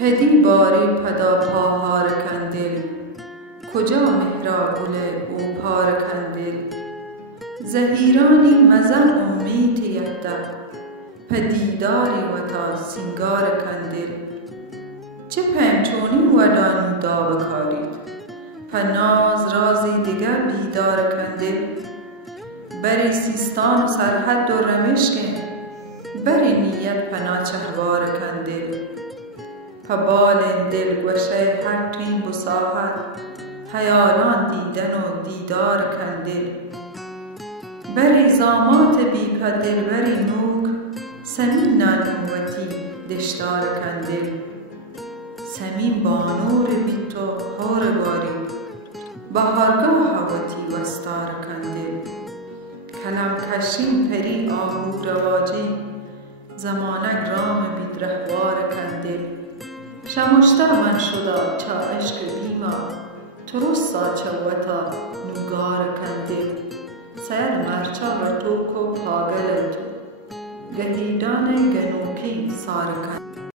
کدی باری پدا پاهار کندل کجا مهرا گل او پار کندل زهیرانی مزن امید یکده پدیداری وتا سینگار کندل چه پنچونی ودان دا بکارید پناز رازی دیگر بیدار کندل بری سیستان و سرحد و رمشکن بری نیت پنا چهوار کندل پبال دل گوشه هر تیم بساحت حیالان دیدن و دیدار کندل بری زامات بی پدل بری نوک سمین نانوتی دشتار کندل سمین بانور بی تو هور باری بهارگاه وتی وستار کندل کلم کشین پری آهو رواجی زمانک رام بید رهوار کندل شمشتر من شدا چا عشق بیما ترسا چا وتا نگار کندل سیر مرچا و توکو پاگل تو گهیدان گنوکی سار کندل